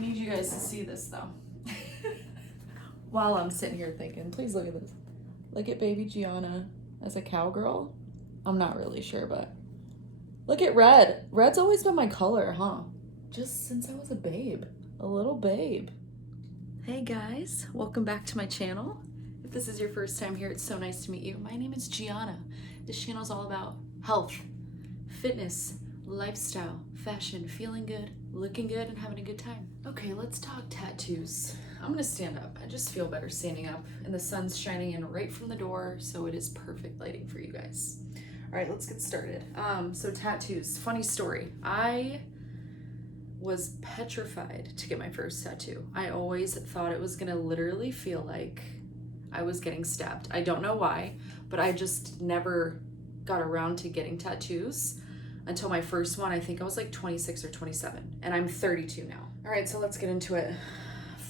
need you guys to see this though. While I'm sitting here thinking, please look at this. Look at baby Gianna as a cowgirl. I'm not really sure, but look at red. Red's always been my color, huh? Just since I was a babe, a little babe. Hey guys, welcome back to my channel. If this is your first time here, it's so nice to meet you. My name is Gianna. This channel is all about health, fitness, lifestyle, fashion, feeling good, looking good, and having a good time. Okay, let's talk tattoos. I'm gonna stand up. I just feel better standing up, and the sun's shining in right from the door, so it is perfect lighting for you guys. All right, let's get started. So tattoos, funny story. I was petrified to get my first tattoo. I always thought it was gonna literally feel like I was getting stabbed. I don't know why, but I just never got around to getting tattoos until my first one. I think I was like 26 or 27, and I'm 32 now. All right, so let's get into it.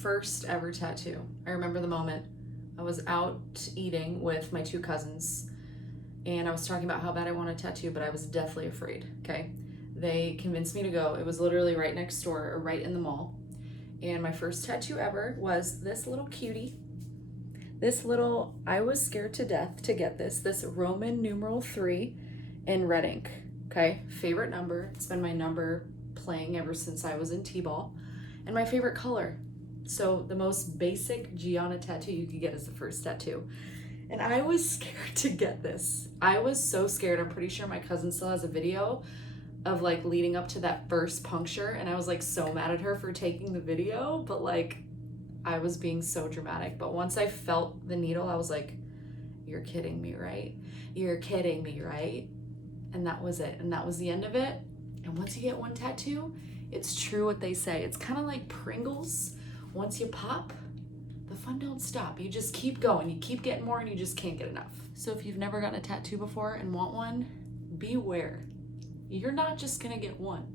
First ever tattoo. I remember the moment. I was out eating with my two cousins, and I was talking about how bad I want a tattoo, but I was deathly afraid, okay? They convinced me to go. It was literally right next door, or right in the mall. And my first tattoo ever was this little cutie. I was scared to death to get this Roman numeral 3 in red ink, okay? Favorite number. It's been my number playing ever since I was in T-ball. And my favorite color. So the most basic Gianna tattoo you could get is the first tattoo. And I was scared to get this. I was so scared. I'm pretty sure my cousin still has a video of like leading up to that first puncture, and I was like so mad at her for taking the video, but like I was being so dramatic. But once I felt the needle, I was like, you're kidding me, right? You're kidding me, right? And that was it. And that was the end of it. And once you get one tattoo, it's true what they say. It's kind of like Pringles. Once you pop, the fun don't stop. You just keep going. You keep getting more, and you just can't get enough. So if you've never gotten a tattoo before and want one, beware. You're not just gonna get one.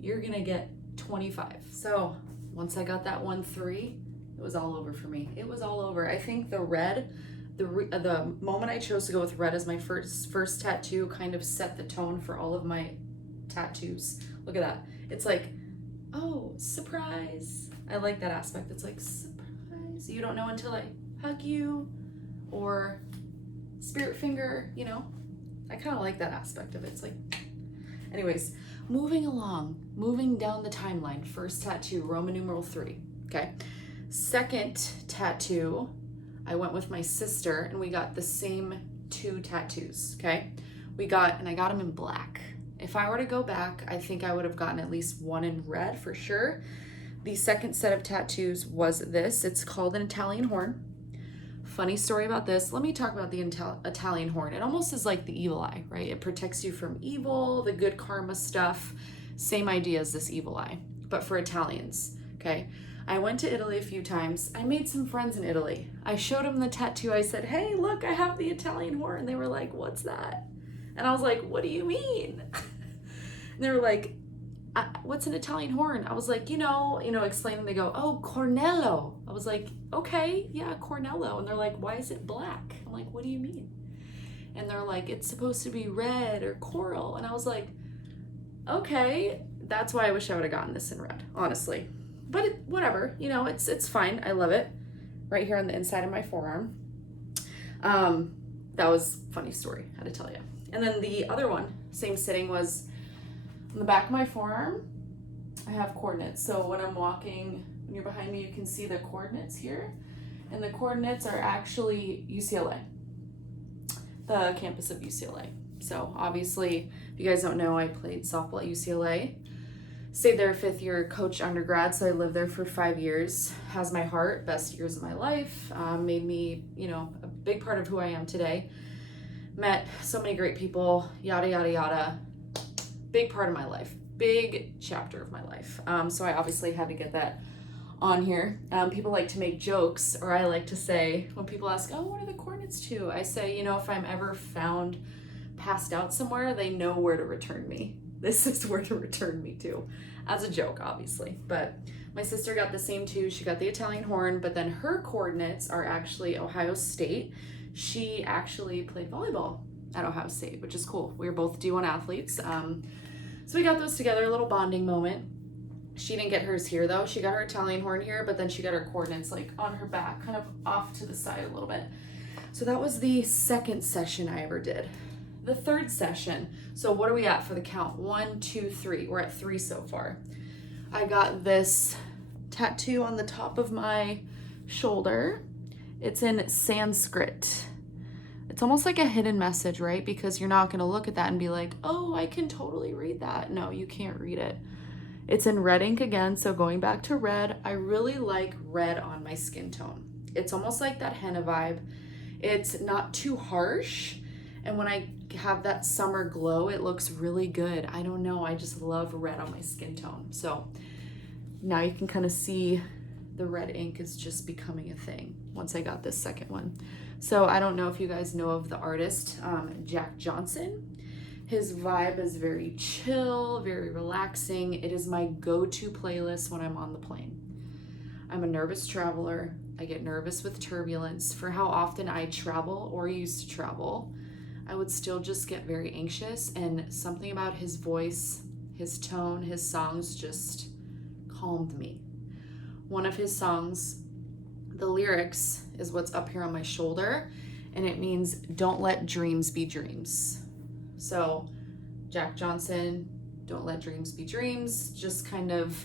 You're gonna get 25. So once I got that 1-3, it was all over for me. It was all over. I think the red, the moment I chose to go with red as my first tattoo kind of set the tone for all of my tattoos. Look at that. It's like, oh, surprise. I like that aspect. It's like, surprise. You don't know until I hug you, or spirit finger, you know? I kind of like that aspect of it. It's like, anyways, moving down the timeline. First tattoo, Roman numeral 3, okay? Second tattoo, I went with my sister, and we got the same 2 tattoos, okay? And I got them in black. If I were to go back, I think I would have gotten at least one in red for sure. The second set of tattoos was this. It's called an Italian horn. Funny story about this. Let me talk about the Italian horn. It almost is like the evil eye, right? It protects you from evil, the good karma stuff. Same idea as this evil eye, but for Italians, okay? I went to Italy a few times. I made some friends in Italy. I showed them the tattoo. I said, hey, look, I have the Italian horn. They were like, what's that? And I was like, what do you mean? And they were like, what's an Italian horn? I was like, you know, explaining. They go, oh, Cornello. I was like, okay, yeah, Cornello. And they're like, why is it black? I'm like, what do you mean? And they're like, it's supposed to be red or coral. And I was like, okay, that's why I wish I would have gotten this in red, honestly. But whatever, you know, it's fine. I love it. Right here on the inside of my forearm. That was a funny story, I had to tell you. And then the other one, same sitting, was on the back of my forearm. I have coordinates. So when I'm walking, when you're behind me, you can see the coordinates here. And the coordinates are actually UCLA, the campus of UCLA. So obviously, if you guys don't know, I played softball at UCLA. Stayed there 5th year, coached undergrad, so I lived there for 5 years. Has my heart, best years of my life. Made me, you know, a big part of who I am today. Met so many great people, yada, yada, yada. Big part of my life, big chapter of my life. So I obviously had to get that on here. People like to make jokes, or I like to say, when people ask, oh, what are the coordinates to? I say, you know, if I'm ever found passed out somewhere, they know where to return me. This is where to return me to, as a joke, obviously. But my sister got the same too. She got the Italian horn, but then her coordinates are actually Ohio State. She actually played volleyball at Ohio State, which is cool. We were both D1 athletes. So we got those together, a little bonding moment. She didn't get hers here though. She got her Italian horn here, but then she got her coordinates like on her back, kind of off to the side a little bit. So that was the second session I ever did. The third session, so what are we at for the count? 1, 2, 3. We're at 3 so far. I got this tattoo on the top of my shoulder. It's in Sanskrit. It's almost like a hidden message, right? Because you're not gonna look at that and be like, oh, I can totally read that. No, you can't read it. It's in red ink again, so going back to red, I really like red on my skin tone. It's almost like that henna vibe. It's not too harsh, and when I have that summer glow, it looks really good. I don't know, I just love red on my skin tone. So now you can kind of see the red ink is just becoming a thing once I got this second one. So I don't know if you guys know of the artist, Jack Johnson. His vibe is very chill, very relaxing. It is my go-to playlist when I'm on the plane. I'm a nervous traveler. I get nervous with turbulence. For how often I travel or used to travel, I would still just get very anxious, and something about his voice, his tone, his songs just calmed me. One of his songs, the lyrics is what's up here on my shoulder, and it means, don't let dreams be dreams. So Jack Johnson, don't let dreams be dreams. Just kind of,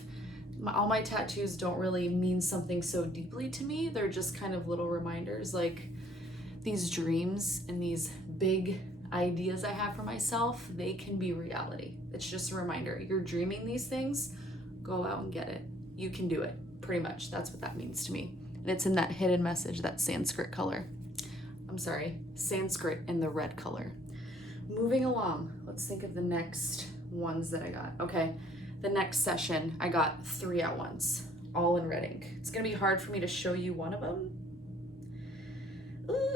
all my tattoos don't really mean something so deeply to me. They're just kind of little reminders, like these dreams and these big ideas I have for myself, they can be reality. It's just a reminder. You're dreaming these things, go out and get it. You can do it, pretty much. That's what that means to me. And it's in that hidden message, that Sanskrit color. I'm sorry, Sanskrit in the red color. Moving along, let's think of the next ones that I got. Okay, the next session, I got 3 at once, all in red ink. It's gonna be hard for me to show you one of them.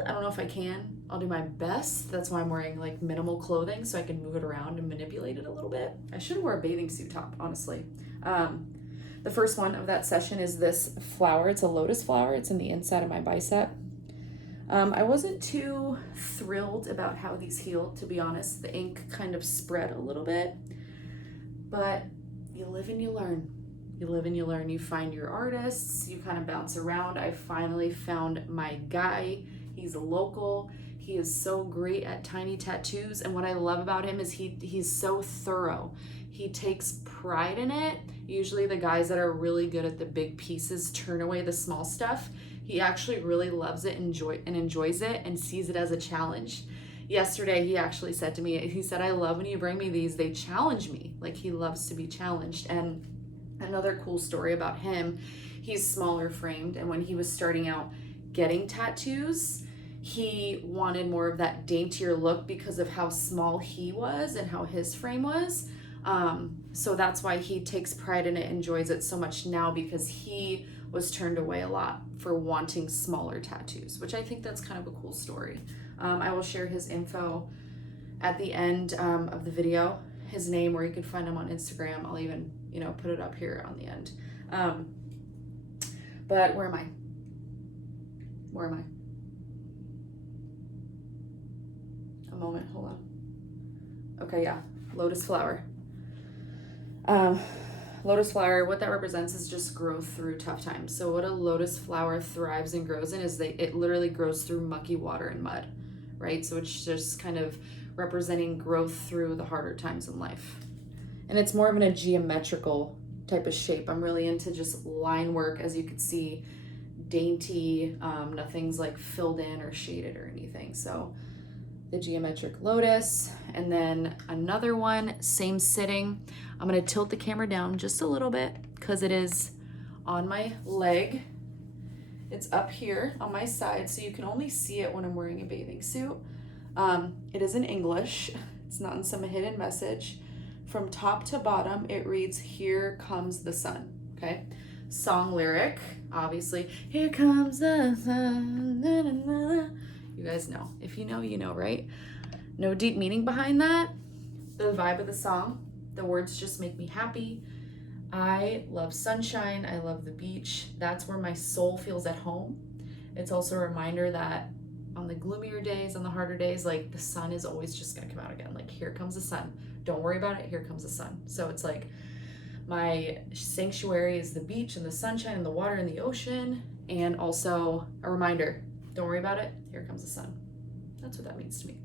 I don't know if I can. I'll do my best. That's why I'm wearing like minimal clothing so I can move it around and manipulate it a little bit. I should have wore a bathing suit top, honestly. The first one of that session is this flower. It's a lotus flower. It's in the inside of my bicep. I wasn't too thrilled about how these healed, to be honest. The ink kind of spread a little bit, but you live and you learn. You live and you learn. You find your artists, you kind of bounce around. I finally found my guy. He's local. He is so great at tiny tattoos, and what I love about him is he's so thorough. He takes pride in it. Usually the guys that are really good at the big pieces turn away the small stuff. He actually really loves it, enjoys it, and sees it as a challenge. Yesterday, he actually said to me, he said, I love when you bring me these, they challenge me. Like, he loves to be challenged. And another cool story about him, he's smaller framed, and when he was starting out getting tattoos, he wanted more of that daintier look because of how small he was and how his frame was. So that's why he takes pride in it, enjoys it so much now, because he was turned away a lot for wanting smaller tattoos, which I think that's kind of a cool story. I will share his info at the end of the video, his name, where you can find him on Instagram. I'll even, put it up here on the end. But where am I? A moment, hold on. Okay, yeah, Lotus Flower. Lotus flower, what that represents is just growth through tough times. So what a lotus flower thrives and grows in is it literally grows through mucky water and mud, right? So it's just kind of representing growth through the harder times in life. And it's more of a geometrical type of shape. I'm really into just line work, as you can see, dainty, nothing's like filled in or shaded or anything. So the geometric lotus, and then another one, same sitting. I'm gonna tilt the camera down just a little bit because it is on my leg. It's up here on my side, so you can only see it when I'm wearing a bathing suit. It is in English. It's not in some hidden message. From top to bottom, it reads, "Here comes the sun." Okay, song lyric, obviously. Here comes the sun. Na, na, na. You guys know. If you know, you know, right? No deep meaning behind that. The vibe of the song, the words just make me happy. I love sunshine. I love the beach. That's where my soul feels at home. It's also a reminder that on the gloomier days, on the harder days, like the sun is always just gonna come out again. Like, here comes the sun. Don't worry about it. Here comes the sun. So it's like My sanctuary is the beach and the sunshine and the water and the ocean. And also a reminder, don't worry about it, here comes the sun. That's what that means to me.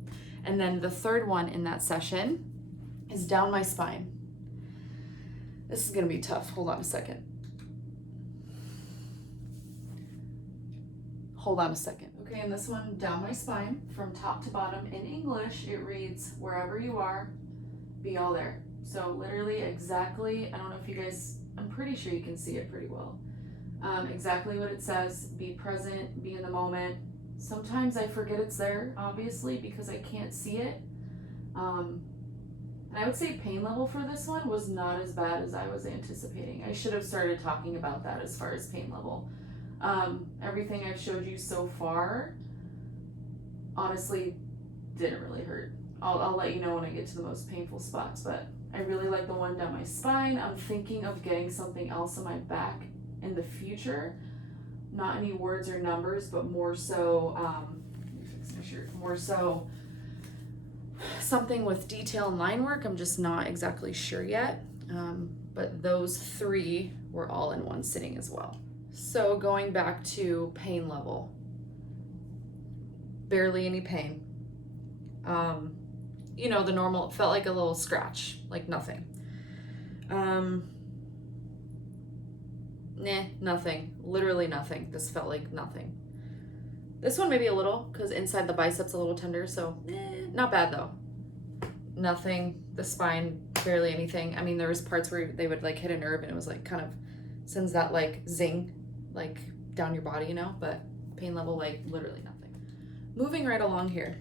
And then the third one in that session is down my spine. This is gonna be tough, hold on a second. Okay, and this one, down my spine, from top to bottom. In English, it reads, wherever you are, be all there. So literally exactly, I don't know if you guys, I'm pretty sure you can see it pretty well. Exactly what it says, be present, be in the moment. Sometimes I forget it's there, obviously, because I can't see it. And I would say pain level for this one was not as bad as I was anticipating. I should have started talking about that as far as pain level. Everything I've showed you so far, honestly, didn't really hurt. I'll let you know when I get to the most painful spots, but I really like the one down my spine. I'm thinking of getting something else on my back in the future. Not any words or numbers, but more so, let me fix my shirt, more so something with detail and line work. I'm just not exactly sure yet. But those three were all in one sitting as well. So going back to pain level, barely any pain. You know, the normal, it felt like a little scratch, like nothing. Nothing, literally nothing. This felt like nothing. This one maybe a little, because inside the biceps a little tender, so not bad though. Nothing, the spine, barely anything. I mean, there was parts where they would like hit a nerve and it was like kind of sends that like zing, like down your body, you know, but pain level, like literally nothing. Moving right along here.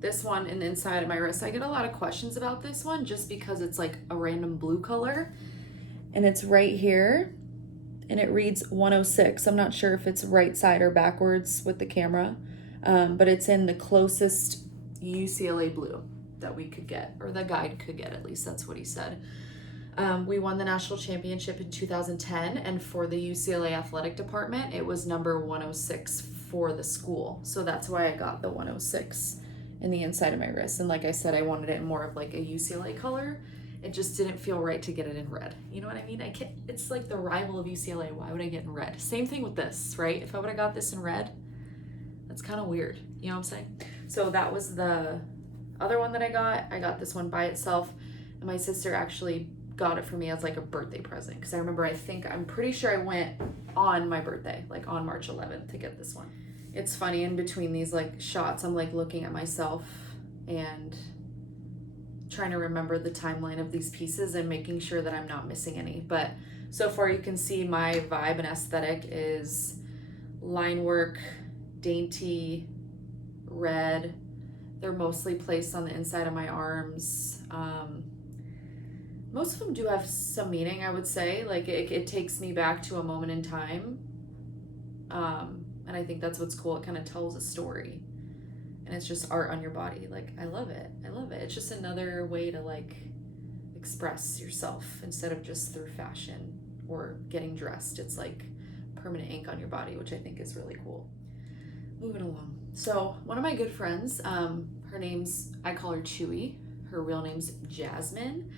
This one in the inside of my wrist, I get a lot of questions about this one just because it's like a random blue color and it's right here and it reads 106. I'm not sure if it's right side or backwards with the camera, but it's in the closest UCLA blue that we could get, or the guide could get, at least that's what he said. We won the national championship in 2010, and for the UCLA athletic department, it was number 106 for the school. So that's why I got the 106 in the inside of my wrist. And like I said, I wanted it in more of like a UCLA color. It just didn't feel right to get it in red. You know what I mean? I can't, it's like the rival of UCLA. Why would I get in red? Same thing with this, right? If I would have got this in red, that's kind of weird. You know what I'm saying? So that was the other one that I got. I got this one by itself, and my sister actually got it for me as like a birthday present, because I remember, I'm pretty sure I went on my birthday, like on March 11th, to get this one. It's funny, in between these like shots, I'm like looking at myself and trying to remember the timeline of these pieces and making sure that I'm not missing any. But so far you can see my vibe and aesthetic is line work, dainty, red. They're mostly placed on the inside of my arms. Most of them do have some meaning, I would say. Like it takes me back to a moment in time. And I think that's what's cool. It kind of tells a story, and it's just art on your body. Like, I love it. It's just another way to like express yourself instead of just through fashion or getting dressed. It's like permanent ink on your body, which I think is really cool. Moving along. So one of my good friends, I call her Chewy. Her real name's Jasmine.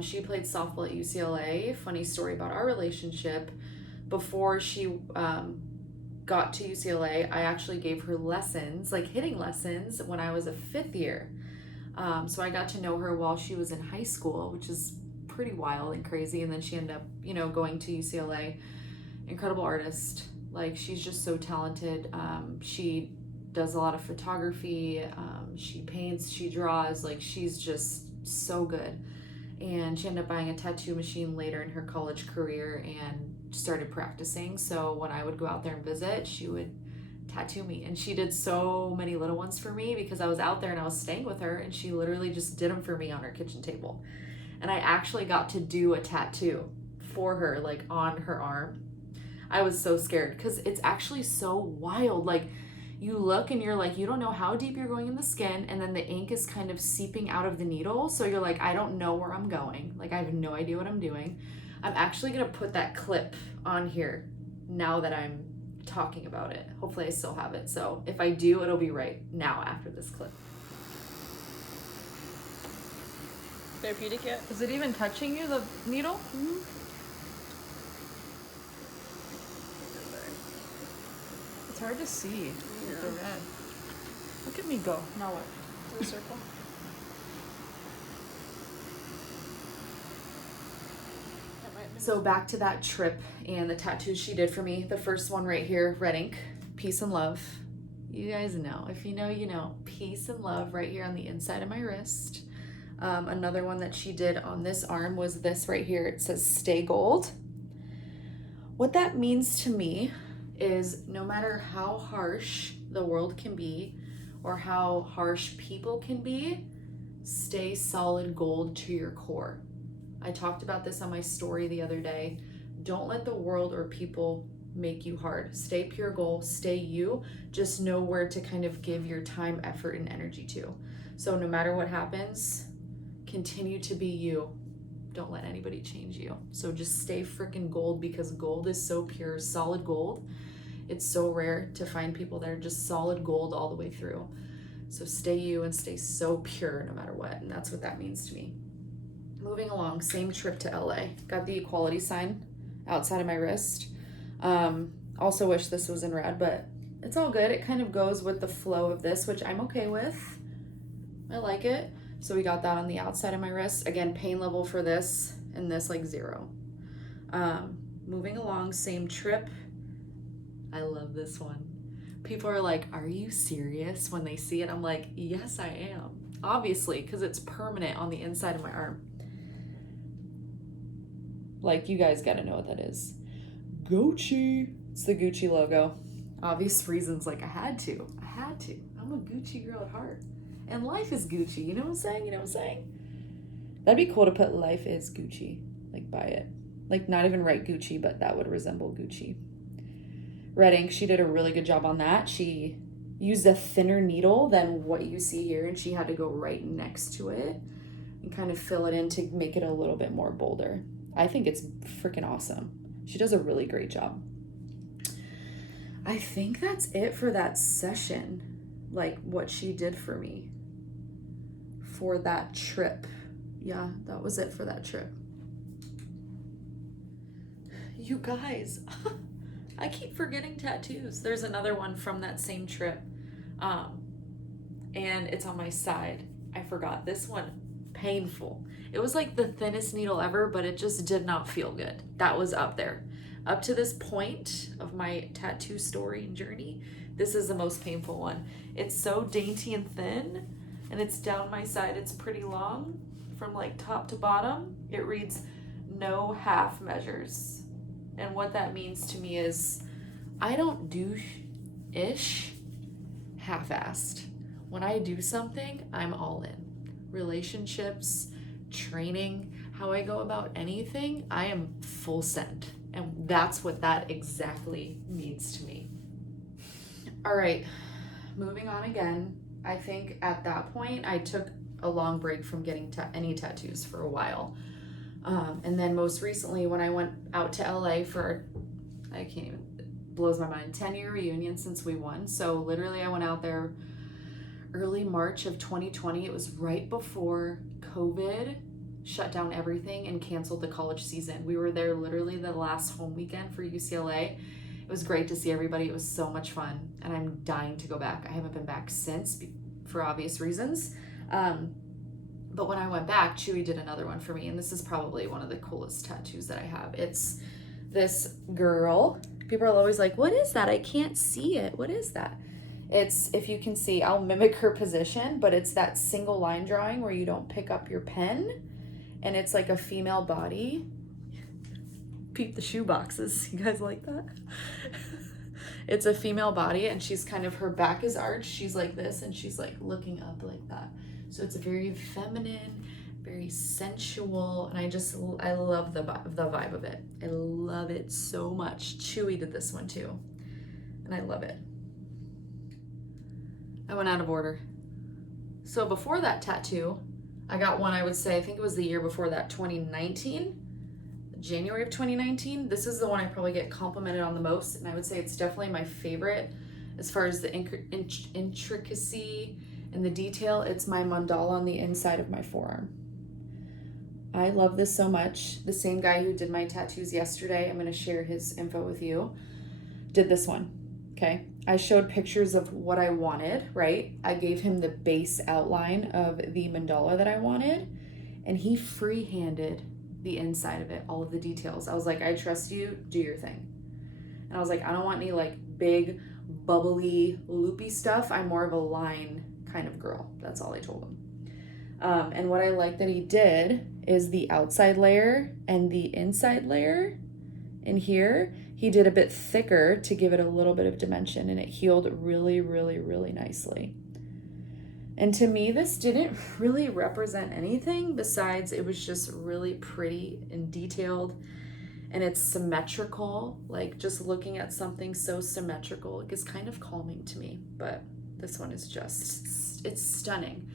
She played softball at UCLA. Funny story about our relationship. Before she got to UCLA, I actually gave her lessons, like hitting lessons, when I was a fifth year. So I got to know her while she was in high school, which is pretty wild and crazy. And then she ended up, going to UCLA. Incredible artist. Like, she's just so talented. She does a lot of photography. She paints, she draws. Like, she's just so good. And she ended up buying a tattoo machine later in her college career and started practicing. So when I would go out there and visit, she would tattoo me. And she did so many little ones for me because I was out there and I was staying with her, and she literally just did them for me on her kitchen table. And I actually got to do a tattoo for her, like on her arm. I was so scared because it's actually so wild. Like, you look and you're like, you don't know how deep you're going in the skin, and then the ink is kind of seeping out of the needle. So you're like, I don't know where I'm going. Like, I have no idea what I'm doing. I'm actually gonna put that clip on here now that I'm talking about it. Hopefully I still have it. So if I do, it'll be right now after this clip. therapeutic yet. Is it even touching you, the needle? Mm-hmm. It's hard to see with the red. Look at me go. Now what? Do a circle. So back to that trip and the tattoos she did for me. The first one right here, red ink, peace and love. You guys know. If you know, you know. Peace and love right here on the inside of my wrist. Another one that she did on this arm was this right here. It says stay gold. What that means to me is no matter how harsh the world can be or how harsh people can be, stay solid gold to your core. I talked about this on my story the other day. Don't let the world or people make you hard. Stay pure gold, stay you. Just know where to kind of give your time, effort, and energy to. So no matter what happens, continue to be you. Don't let anybody change you. So just stay freaking gold, because gold is so pure, solid gold. It's so rare to find people that are just solid gold all the way through. So stay you and stay so pure no matter what. And that's what that means to me. Moving along, same trip to LA. Got the equality sign outside of my wrist. Also wish this was in red, but it's all good. It kind of goes with the flow of this, which I'm okay with. I like it. So we got that on the outside of my wrist. Again, pain level for this and this like 0. Moving along, same trip. I love this one. People are like, are you serious? When they see it, I'm like, yes, I am. Obviously, because it's permanent on the inside of my arm. Like, you guys gotta know what that is. Gucci. It's the Gucci logo. Obvious reasons, like I had to. I'm a Gucci girl at heart. And life is Gucci, you know what I'm saying? That'd be cool to put life is Gucci, like by it. Like not even write Gucci, but that would resemble Gucci. Red ink, she did a really good job on that. She used a thinner needle than what you see here, and she had to go right next to it and kind of fill it in to make it a little bit more bolder. I think it's freaking awesome. She does a really great job. I think that's it for that session, like what she did for me for that trip. Yeah, that was it for that trip. You guys, I keep forgetting tattoos. There's another one from that same trip, and it's on my side. I forgot this one. Painful. It was like the thinnest needle ever, but it just did not feel good. That was up there. Up to this point of my tattoo story and journey, this is the most painful one. It's so dainty and thin, and it's down my side. It's pretty long from like top to bottom. It reads no half measures. And what that means to me is I don't do ish half-assed. When I do something, I'm all in. Relationships, training, how I go about anything, I am full send. And that's what that exactly means to me. All right, moving on again. I think at that point, I took a long break from getting any tattoos for a while. And then most recently, when I went out to LA for, I can't even, it blows my mind, 10-year reunion since we won. So literally I went out there early March of 2020. It was right before COVID shut down everything and canceled the college season. We were there literally the last home weekend for UCLA. It was great to see everybody. It was so much fun, and I'm dying to go back. I haven't been back since for obvious reasons. But when I went back, Chewy did another one for me, and this is probably one of the coolest tattoos that I have. It's this girl. People are always like, what is that? I can't see it. What is that? It's, if you can see, I'll mimic her position, but it's that single line drawing where you don't pick up your pen, and it's like a female body. Peep the shoe boxes. You guys like that? It's a female body, and she's kind of, her back is arched. She's like this, and she's like looking up like that. So it's very feminine, very sensual, and I love the vibe of it. I love it so much. Chewy did this one too, and I love it. I went out of order. So before that tattoo, I got one, I would say, I think it was the year before that, 2019, January of 2019. This is the one I probably get complimented on the most, and I would say it's definitely my favorite as far as the intricacy and the detail. It's my mandala on the inside of my forearm. I love this so much. The same guy who did my tattoos yesterday, I'm going to share his info with you, did this one. Okay. I showed pictures of what I wanted, right? I gave him the base outline of the mandala that I wanted, and he free-handed the inside of it, all of the details. I was like, I trust you, do your thing. And I was like, I don't want any like big, bubbly, loopy stuff. I'm more of a line kind of girl. That's all I told him. And what I like that he did is the outside layer and the inside layer in here, he did a bit thicker to give it a little bit of dimension, and it healed really, really, really nicely. And to me, this didn't really represent anything besides it was just really pretty and detailed, and it's symmetrical. Like, just looking at something so symmetrical is kind of calming to me. But this one is just, it's stunning.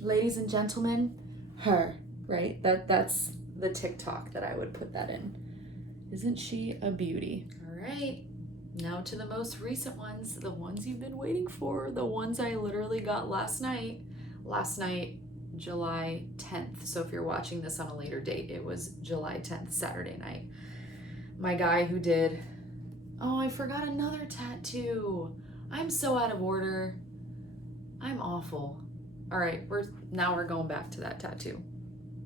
Ladies and gentlemen, her, right? That's the TikTok that I would put that in. Isn't she a beauty? All right, now to the most recent ones, the ones you've been waiting for, the ones I literally got last night, July 10th. So if you're watching this on a later date, it was July 10th, Saturday night. My guy who did, oh, I forgot another tattoo. I'm so out of order. I'm awful. All right, we're going back to that tattoo,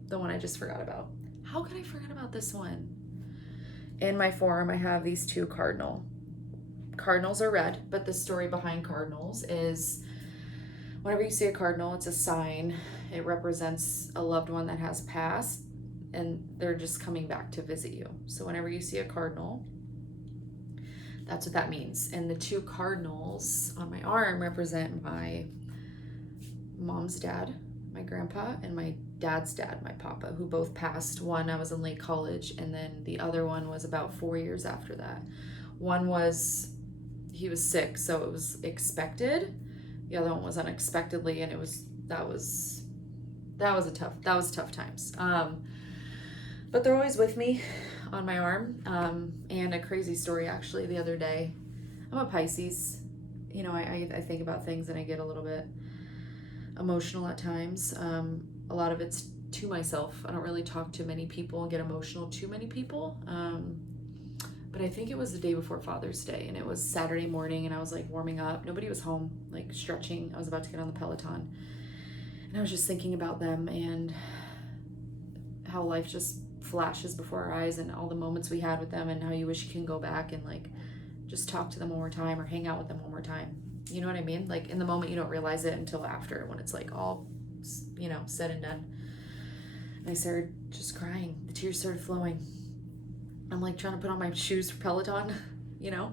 the one I just forgot about. How could I forget about this one? In my forearm, I have these two cardinals. Cardinals are red, but the story behind cardinals is whenever you see a cardinal, it's a sign. It represents a loved one that has passed, and they're just coming back to visit you. So whenever you see a cardinal, that's what that means. And the two cardinals on my arm represent my mom's dad, my grandpa, and my dad's dad, my papa, who both passed. One, I was in late college, and then the other one was about 4 years after that. One was, he was sick, so it was expected. The other one was unexpectedly, and that was tough times. But they're always with me on my arm. And a crazy story, actually, the other day. I'm a Pisces. You know, I think about things and I get a little bit emotional at times. A lot of it's to myself. I don't really talk to many people and get emotional to many people. But I think it was the day before Father's Day, and it was Saturday morning, and I was like warming up. Nobody was home, like stretching. I was about to get on the Peloton, and I was just thinking about them and how life just flashes before our eyes, and all the moments we had with them, and how you wish you can go back and like just talk to them one more time or hang out with them one more time. You know what I mean? Like, in the moment you don't realize it until after, when it's like all, you know, said and done. And I started just crying. The tears started flowing. I'm like trying to put on my shoes for Peloton, you know?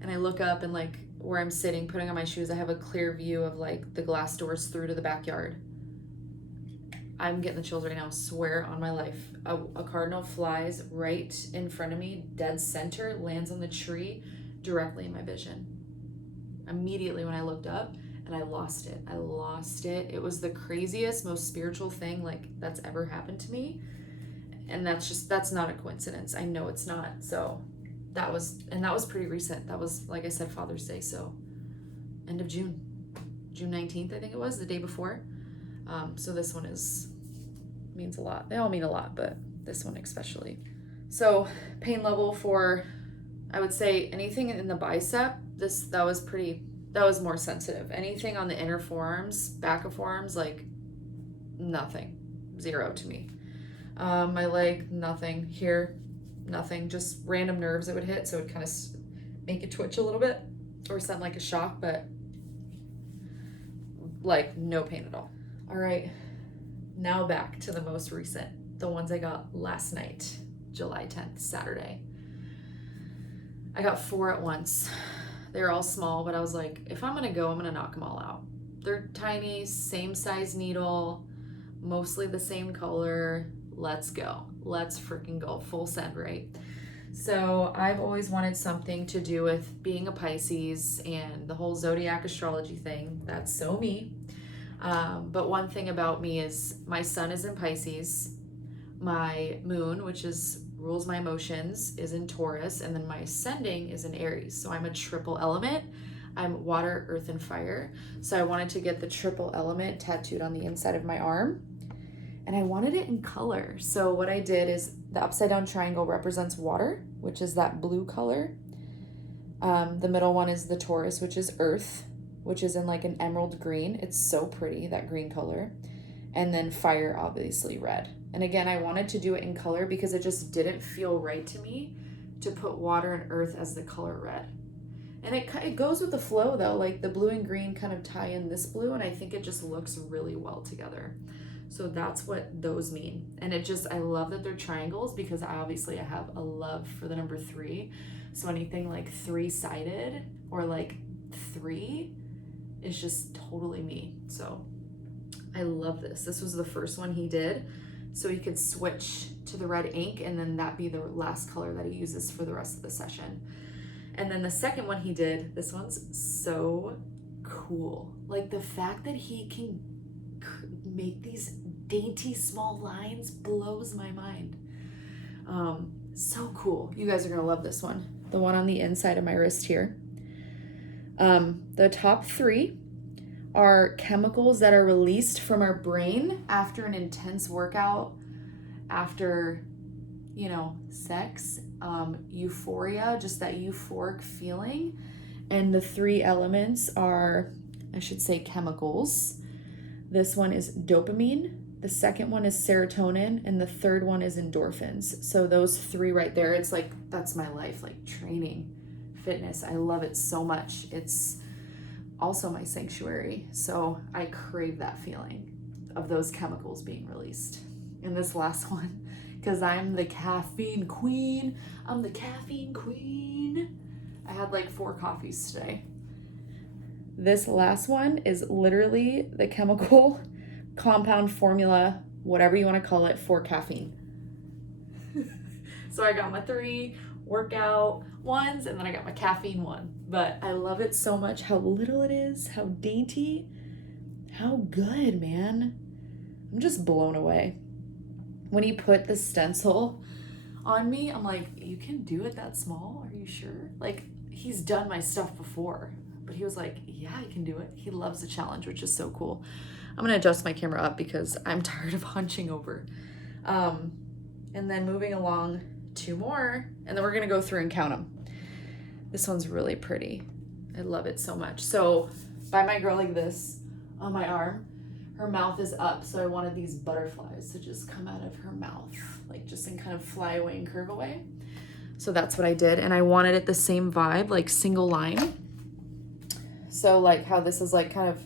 And I look up, and like where I'm sitting, putting on my shoes, I have a clear view of like the glass doors through to the backyard. I'm getting the chills right now, swear on my life. A cardinal flies right in front of me, dead center, lands on the tree, directly in my vision. Immediately when I looked up, and I lost it. It was the craziest, most spiritual thing like that's ever happened to me. And that's not a coincidence. I know it's not. So that was pretty recent. That was, like I said, Father's Day. So end of June 19th, I think it was, the day before. So this one means a lot. They all mean a lot, but this one especially. So pain level for, I would say, anything in the bicep, that was more sensitive. Anything on the inner forearms, back of forearms, like nothing, 0 to me. My leg, nothing. Here, nothing. Just random nerves it would hit, so it would kind of make it twitch a little bit or send like a shock, but like no pain at all. All right, now back to the most recent, the ones I got last night, July 10th, Saturday. I got 4 at once. They're all small, but I was like, if I'm gonna go, I'm gonna knock them all out. They're tiny, same size needle, mostly the same color. Let's go. Let's freaking go. Full send, right? So I've always wanted something to do with being a Pisces and the whole zodiac astrology thing. That's so me. But one thing about me is my sun is in Pisces. My moon, which rules my emotions, is in Taurus. And then my ascending is in Aries. So I'm a triple element. I'm water, earth, and fire. So I wanted to get the triple element tattooed on the inside of my arm. And I wanted it in color. So what I did is the upside down triangle represents water, which is that blue color. The middle one is the Taurus, which is earth, which is in like an emerald green. It's so pretty, that green color. And then fire, obviously red. And again, I wanted to do it in color because it just didn't feel right to me to put water and earth as the color red. And it goes with the flow though, like the blue and green kind of tie in this blue, and I think it just looks really well together. So that's what those mean. And I love that they're triangles because I have a love for the number 3. So anything like 3-sided or like 3 is just totally me. So I love this. This was the first one he did. So he could switch to the red ink and then that be the last color that he uses for the rest of the session. And then the second one he did, this one's so cool. Like the fact that he can make these dainty small lines blows my mind. So cool. You guys are gonna love this one. The one on the inside of my wrist here. The top 3 are chemicals that are released from our brain after an intense workout, after, sex, euphoria, just that euphoric feeling. And the 3 elements are, I should say, chemicals. This one is dopamine, the second one is serotonin, and the third one is endorphins. So those 3 right there, it's like, that's my life, like training, fitness. I love it so much. It's also my sanctuary. So I crave that feeling of those chemicals being released. And this last one, because I'm the caffeine queen. I'm the caffeine queen. I had like 4 coffees today. This last one is literally the chemical compound formula, whatever you want to call it, for caffeine. So I got my 3 workout ones and then I got my caffeine one. But I love it so much, how little it is, how dainty, how good, man. I'm just blown away. When he put the stencil on me, I'm like, you can do it that small? Are you sure? Like, he's done my stuff before, but he was like, yeah, I can do it. He loves the challenge, which is so cool. I'm gonna adjust my camera up because I'm tired of hunching over. And then moving along, 2 more, and then we're gonna go through and count them. This one's really pretty. I love it so much. So by my girl like this on my arm, her mouth is up. So I wanted these butterflies to just come out of her mouth, like just and kind of fly away and curve away. So that's what I did. And I wanted it the same vibe, like single line. So like how this is like kind of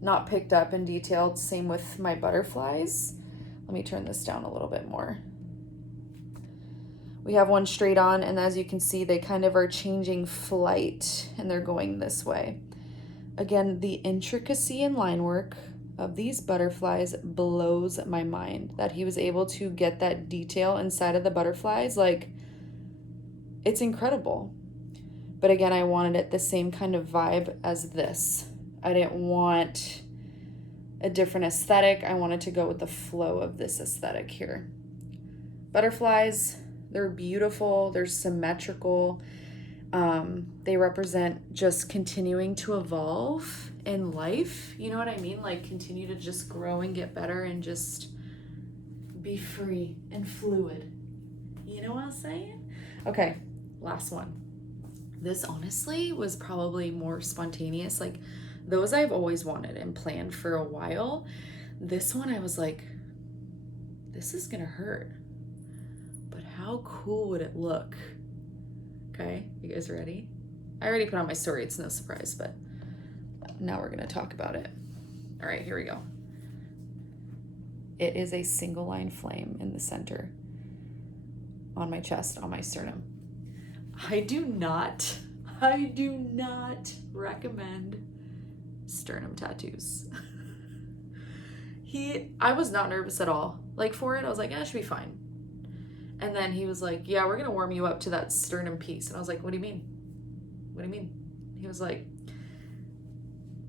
not picked up and detailed. Same with my butterflies. Let me turn this down a little bit more. We have one straight on, and as you can see, they kind of are changing flight and they're going this way. Again, the intricacy and line work of these butterflies blows my mind, that he was able to get that detail inside of the butterflies. Like, it's incredible. But again, I wanted it the same kind of vibe as this. I didn't want a different aesthetic. I wanted to go with the flow of this aesthetic here. Butterflies, they're beautiful, they're symmetrical. They represent just continuing to evolve in life. You know what I mean? Like continue to just grow and get better and just be free and fluid. You know what I'm saying? Okay, last one. This honestly was probably more spontaneous. Like those I've always wanted and planned for a while. This one I was like, this is gonna hurt. But how cool would it look? Okay, you guys ready? I already put on my story, it's no surprise, but now we're gonna talk about it. All right, here we go. It is a single line flame in the center on my chest, on my sternum. I do not recommend sternum tattoos. I was not nervous at all. Like for it, I was like, yeah, it should be fine. And then he was like, yeah, we're gonna warm you up to that sternum piece. And I was like, what do you mean? What do you mean? He was like,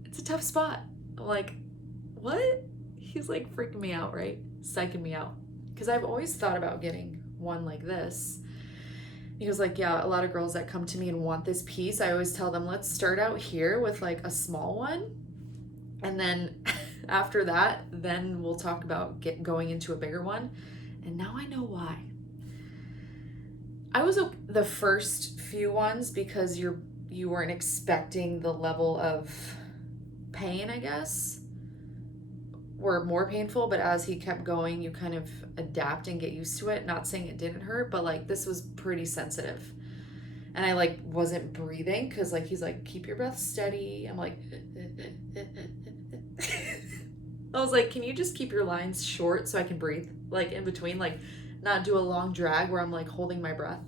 it's a tough spot. I'm like, what? He's like freaking me out, right? Psyching me out. Because I've always thought about getting one like this. He was like, yeah, a lot of girls that come to me and want this piece, I always tell them, let's start out here with like a small one. And then after that, then we'll talk about going into a bigger one. And now I know why. I was the first few ones because you weren't expecting the level of pain, I guess, were more painful, but as he kept going, you kind of adapt and get used to it. Not saying it didn't hurt, but like this was pretty sensitive. And I like wasn't breathing because like he's like, keep your breath steady. I'm like, I was like, can you just keep your lines short so I can breathe like in between, like not do a long drag where I'm like holding my breath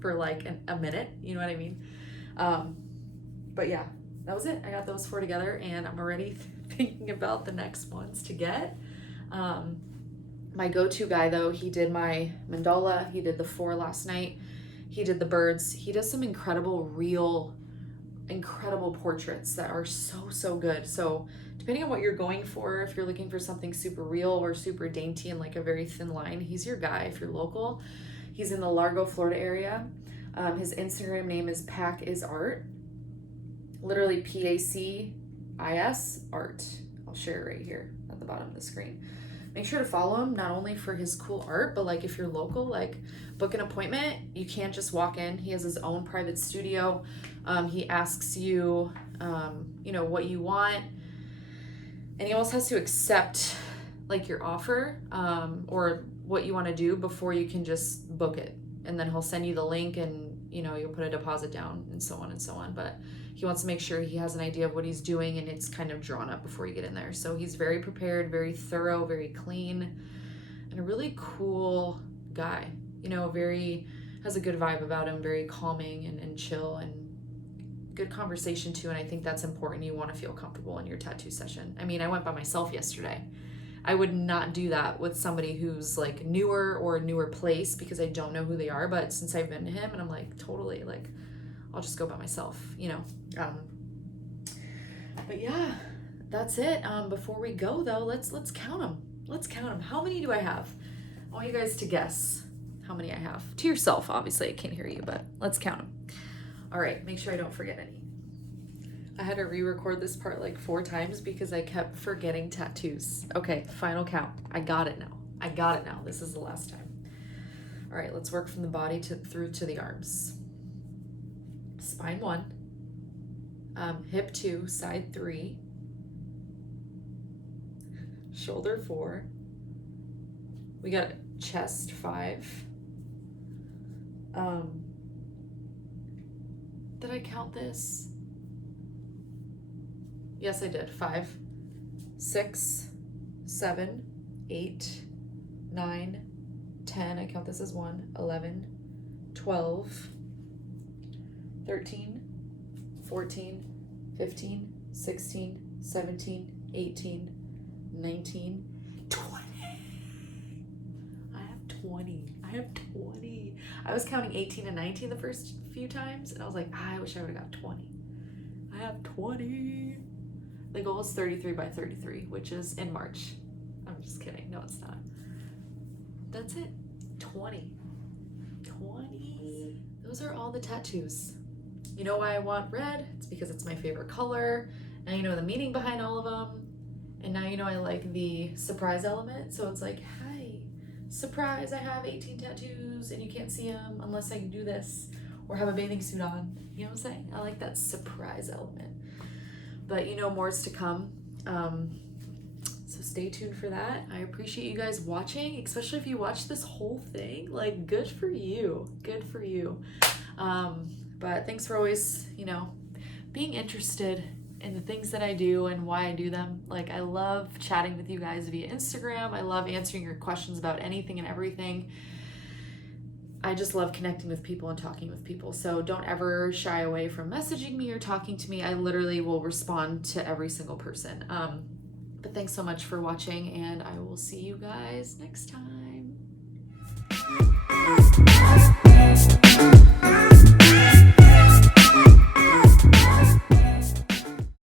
for like a minute, you know what I mean? But yeah, that was it. I got those 4 together and I'm already thinking about the next ones to get. My go-to guy though, he did my mandala, he did the 4 last night. He did the birds. He does some incredible portraits that are so good. So depending on what you're going for, if you're looking for something super real or super dainty and like a very thin line, he's your guy if you're local. He's in the Largo, Florida area. His Instagram name is PACIsArt. Literally PACIS art. I'll share it right here at the bottom of the screen. Make sure to follow him, not only for his cool art, but like if you're local, like book an appointment. You can't just walk in. He has his own private studio. He asks you, what you want. And he almost has to accept like your offer or what you want to do before you can just book it. And then he'll send you the link and, you'll put a deposit down and so on and so on. But he wants to make sure he has an idea of what he's doing and it's kind of drawn up before you get in there. So he's very prepared, very thorough, very clean, and a really cool guy. Has a good vibe about him, very calming and chill and good conversation too. And I think that's important. You want to feel comfortable in your tattoo session. I mean, I went by myself yesterday. I would not do that with somebody who's like newer or a newer place because I don't know who they are. But since I've been to him and I'm like, totally, like, I'll just go by myself, But yeah, that's it. Before we go though, let's count them. Let's count them. How many do I have? I want you guys to guess how many I have. To yourself, obviously, I can't hear you, but let's count them. All right, make sure I don't forget any. I had to re-record this part like 4 times because I kept forgetting tattoos. Okay, final count. I got it now. This is the last time. All right, let's work from the body through to the arms. Spine 1, hip 2, side 3, shoulder 4. We got chest 5. Did I count this? Yes, I did. 5, 6, 7, 8, 9, 10. I count this as 1, 11, 12, 13, 14, 15, 16, 17, 18, 19, 20. I have 20. I was counting 18 and 19 the first few times, and I was like, I wish I would have got 20. I have 20. The goal is 33 by 33, which is in March. I'm just kidding. No, it's not. That's it. 20. Those are all the tattoos. You know why I want red? It's because it's my favorite color. Now you know the meaning behind all of them. And now you know I like the surprise element. So it's like, hi, surprise, I have 18 tattoos and you can't see them unless I do this or have a bathing suit on. You know what I'm saying? I like that surprise element. But more is to come. So stay tuned for that. I appreciate you guys watching, especially if you watch this whole thing. Like, good for you. Good for you. But thanks for always, being interested in the things that I do and why I do them. Like, I love chatting with you guys via Instagram. I love answering your questions about anything and everything. I just love connecting with people and talking with people. So don't ever shy away from messaging me or talking to me. I literally will respond to every single person. But thanks so much for watching, and I will see you guys next time.